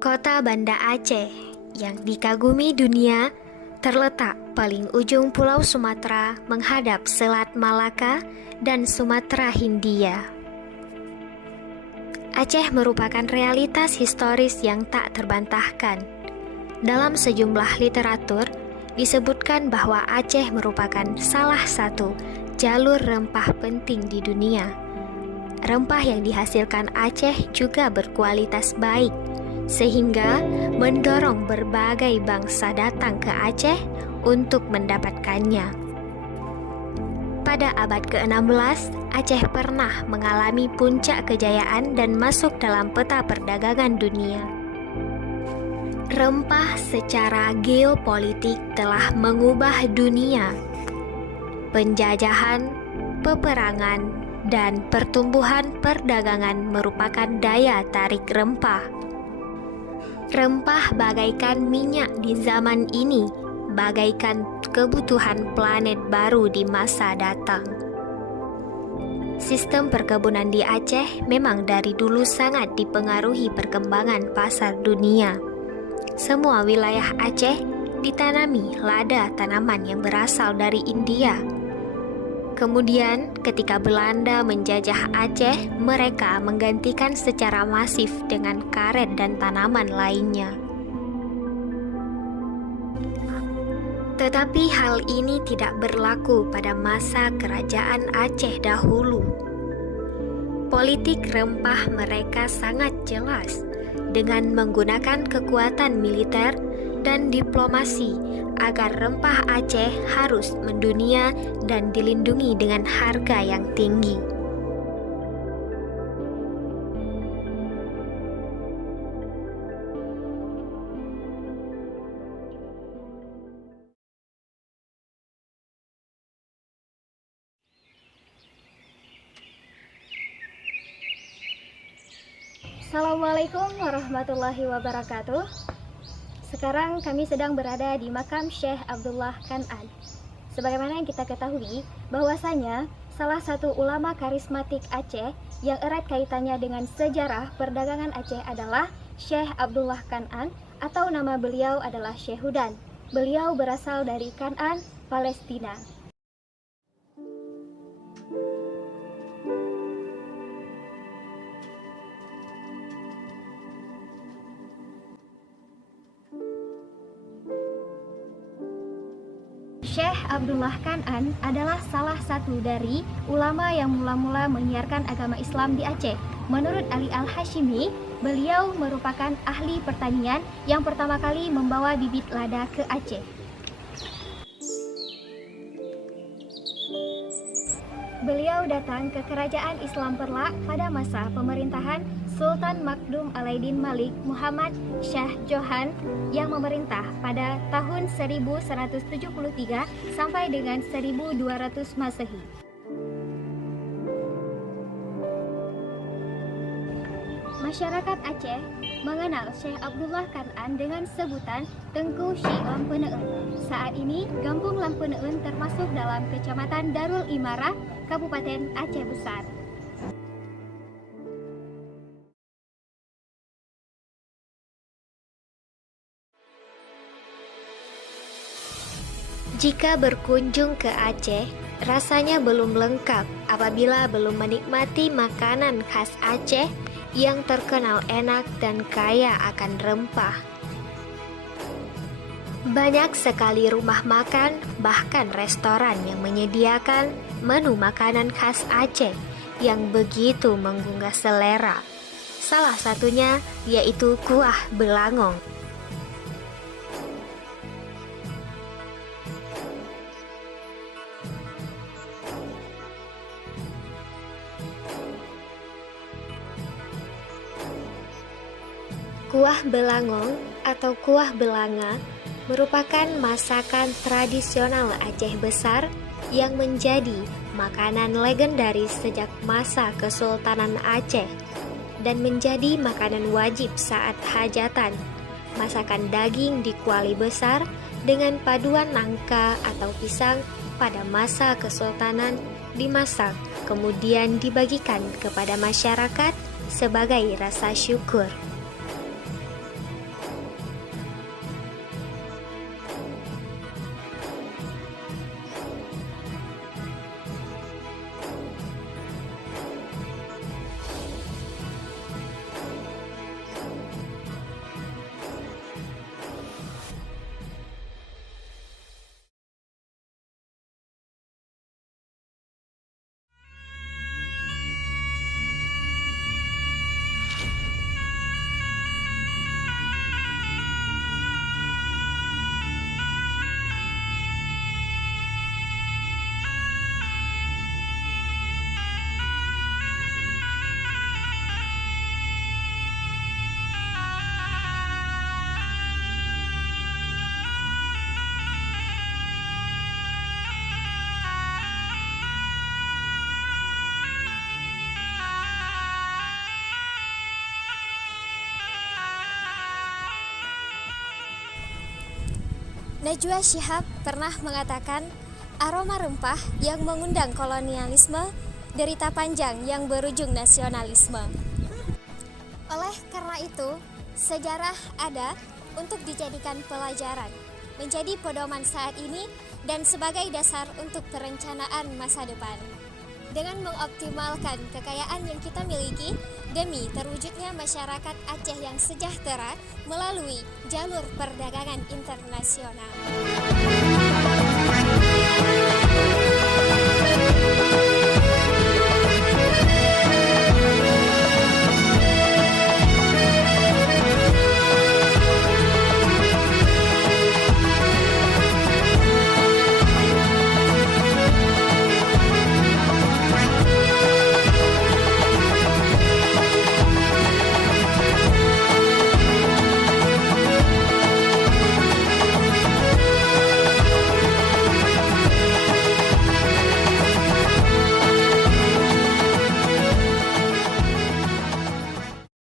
Kota Banda Aceh yang dikagumi dunia terletak paling ujung Pulau Sumatera menghadap Selat Malaka dan Sumatera Hindia. Aceh merupakan realitas historis yang tak terbantahkan. Dalam sejumlah literatur, disebutkan bahwa Aceh merupakan salah satu jalur rempah penting di dunia. Rempah yang dihasilkan Aceh juga berkualitas baik, sehingga mendorong berbagai bangsa datang ke Aceh untuk mendapatkannya. Pada abad ke-16, Aceh pernah mengalami puncak kejayaan dan masuk dalam peta perdagangan dunia. Rempah secara geopolitik telah mengubah dunia. Penjajahan, peperangan, dan pertumbuhan perdagangan merupakan daya tarik rempah. Rempah bagaikan minyak di zaman ini, bagaikan kebutuhan planet baru di masa datang. Sistem perkebunan di Aceh memang dari dulu sangat dipengaruhi perkembangan pasar dunia. Semua wilayah Aceh ditanami lada tanaman yang berasal dari India. Kemudian, ketika Belanda menjajah Aceh, mereka menggantikan secara masif dengan karet dan tanaman lainnya. Tetapi hal ini tidak berlaku pada masa kerajaan Aceh dahulu. Politik rempah mereka sangat jelas, dengan menggunakan kekuatan militer dan diplomasi agar rempah Aceh harus mendunia dan dilindungi dengan harga yang tinggi. Assalamualaikum warahmatullahi wabarakatuh. Sekarang kami sedang berada di makam Syekh Abdullah Kan'an. Sebagaimana yang kita ketahui, bahwasanya salah satu ulama karismatik Aceh yang erat kaitannya dengan sejarah perdagangan Aceh adalah Syekh Abdullah Kan'an, atau nama beliau adalah Syekh Hudan. Beliau berasal dari Kan'an, Palestina. Syekh Abdullah Kan'an adalah salah satu dari ulama yang mula-mula menyiarkan agama Islam di Aceh. Menurut Ali Al-Hashimi, beliau merupakan ahli pertanian yang pertama kali membawa bibit lada ke Aceh. Beliau datang ke kerajaan Islam Perlak pada masa pemerintahan Sultan Makdum Alaidin Malik Muhammad Shah Johan yang memerintah pada tahun 1173 sampai dengan 1200 Masehi. Masyarakat Aceh mengenal Syekh Abdullah Kan'an dengan sebutan Tengku Syekh Lampeneun. Saat ini, Kampung Lampeneun termasuk dalam Kecamatan Darul Imarah, Kabupaten Aceh Besar. Jika berkunjung ke Aceh, rasanya belum lengkap apabila belum menikmati makanan khas Aceh yang terkenal enak dan kaya akan rempah. Banyak sekali rumah makan, bahkan restoran yang menyediakan menu makanan khas Aceh yang begitu menggugah selera. Salah satunya yaitu kuah belangong. Kuah belangong atau kuah belanga merupakan masakan tradisional Aceh Besar yang menjadi makanan legendaris sejak masa Kesultanan Aceh dan menjadi makanan wajib saat hajatan. Masakan daging di kuali besar dengan paduan nangka atau pisang pada masa Kesultanan dimasak, kemudian dibagikan kepada masyarakat sebagai rasa syukur. Najwa Shihab pernah mengatakan, aroma rempah yang mengundang kolonialisme, derita panjang yang berujung nasionalisme. Oleh karena itu, sejarah ada untuk dijadikan pelajaran, menjadi pedoman saat ini dan sebagai dasar untuk perencanaan masa depan. Dengan mengoptimalkan kekayaan yang kita miliki demi terwujudnya masyarakat Aceh yang sejahtera melalui jalur perdagangan internasional.